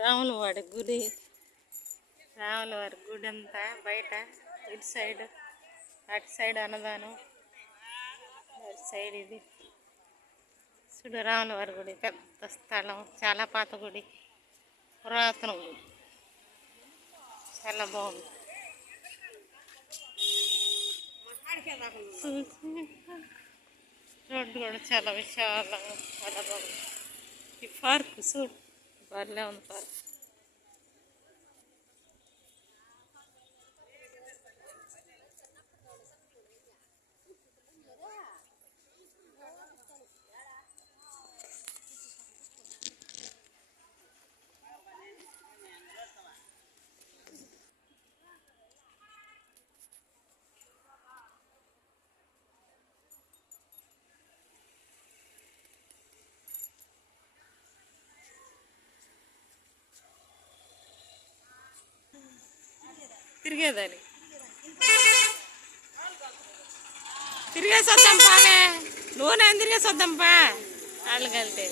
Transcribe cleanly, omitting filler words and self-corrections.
రాములవాడి గుడి. రాములవారి గుడి అంతా బయట ఇటు సైడ్ అటు సైడ్ అన్నదానం, అటు సైడ్ ఇది చూడు. రాములవారి గుడి పెద్ద స్థలం, చాలా పాత గుడి, పురాతన గుడి, చాలా బాగుంది. రోడ్డు కూడా చాలా విశాలంగా చాలా బాగుంది. ఈ పార్క్ చూడు, బాగా ఉంది పార్క్. తిరిగేదాన్ని తిరిగేసి వద్దాం పావే, నువ్వు నేను తిరిగేసి వద్దాంపా వాళ్ళు కలితే.